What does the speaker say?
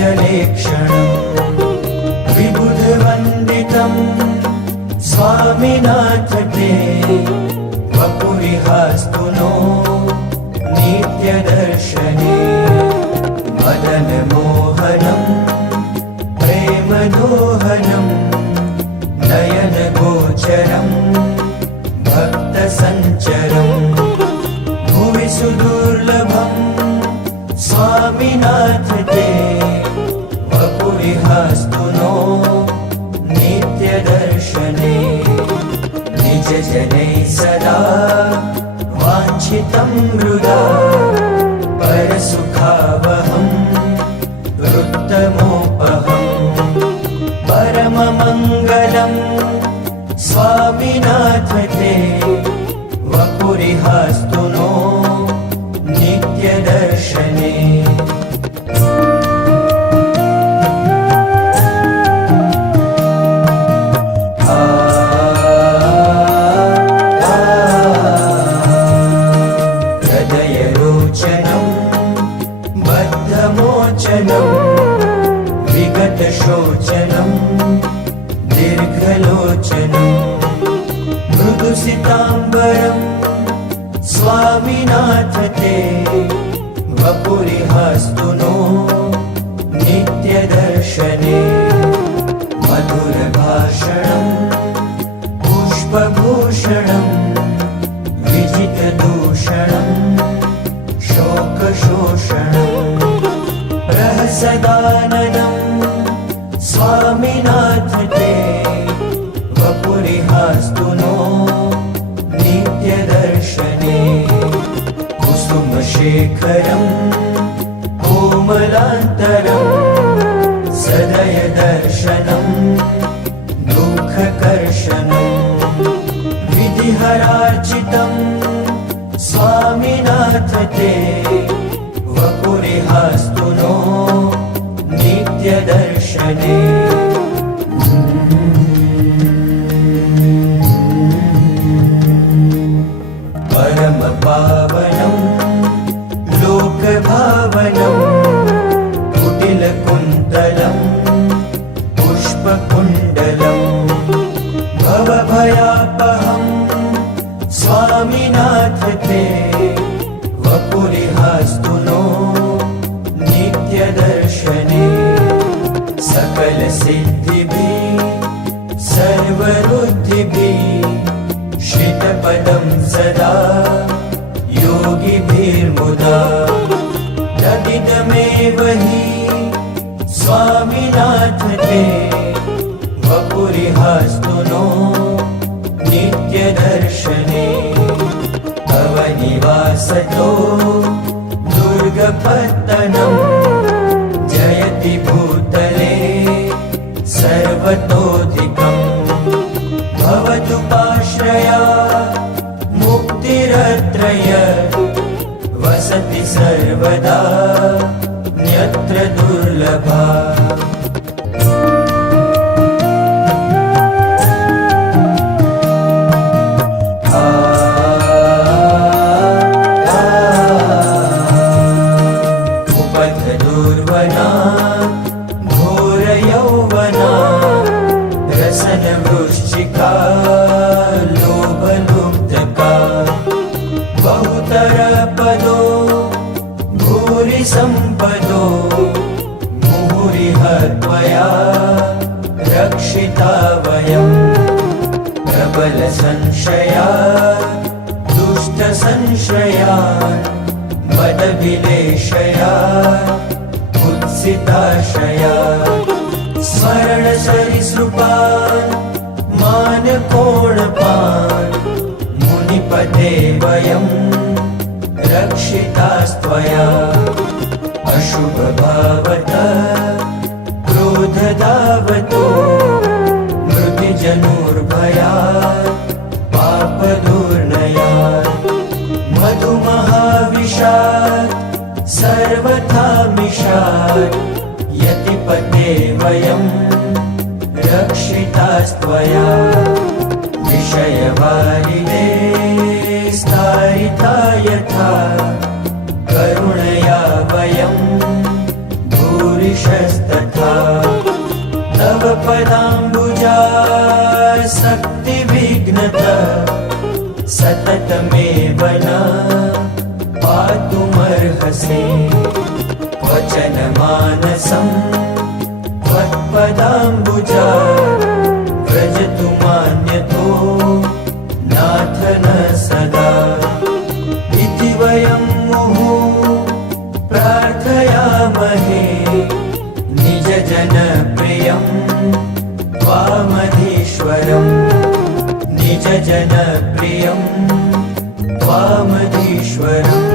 चलेक्षणम् विबुधवन्दितं स्वामिनाथ ते वपुरिहास्तु नो नित्यदर्शने मदनमोहनं प्रेमदोहनं नयनगोचरं भक्तसञ्चरं भुवि सुदुर्लभं स्वामिनाथ ते वपुरिहास्तु नो नित्यदर्शने निजजनैः सदा वाञ्छितं हृदा परसुखावहं रुत्तमोपहं परममङ्गलं स्वामिनाथ ते वपुरिहास्तु नो नित्यदर्शने हृदयरोचनं बद्धमोचनं विगतशोचनं दीर्घलोचनं मृदुसिताम्बरं स्वामिनाथ ते वपुरिहास्तु नो नित्यदर्शने मधुरभाषणं पुष्पभूषणं विजितदूषणं शोकशोषणं रहसदाननं स्वामिनाथ ते वपुरिहास्तु नो नित्यदर्शने कुसुमशेखरं कोमलान्तरं सदयदर्शनं दुःखकर्षनं विधिहरार्चितं स्वामिनाथ ते वपुरिहास्तु नो नित्यदर्शने परमपावनं लोकभावनं कुटिलकुन्तलं पुष्पकुण्डलं भवभयापहं स्वामिनाथ ते वपुरिहास्तु नो नित्यदर्शने सकलसिद्धिभिः सर्वरुद्धिभिः श्रितपदं सदा योगिभिर्मुदा तदिदमेव हि स्वामिनाथ ते वपुरिहास्तु नो नित्यदर्शने तव निवासतो दुर्गपत्तनं जयति भूतले सर्वतोधिकं भवतु पाश्रया मुक्तिरत्रय वसति सर्वदा न्यत्र दुर्लभा उपधदुर्वना घोरयौवना रसनवृश्चिका लोभलुब्धका बहुतरपदो भूरिसम्पदो मुहुरिह त्वया रक्षिता वयं प्रबलसंशया दुष्टसंश्रया मदभिलेषया कुत्सिताशया स्मरणसरिसृपान् मानकोणपान् मुनिपते वयं रक्षितास्त्वया अशुभभावतः क्रोधधावतो मृतिजनुर्भयात् पापदुर्नयात् मधुमहाविशात् सर्वथा मिषात् यतिपते वयं रक्षितास्त्वया विषयवारिणे स्तारिता यथा करुणया वयं भूरि दिशस्तथा तव पदाम्बुजा शक्तिविघ्नत सततमेव न पातुमर्हसि वचनमानसं त्वत्पदाम्बुजा व्रजतु मान्यतो नाथ न सदा इति वयं मुहुः प्रार्थयामहे निजजनप्रियं त्वामधीश्वरम् निजजनप्रियं त्वामधीश्वरम्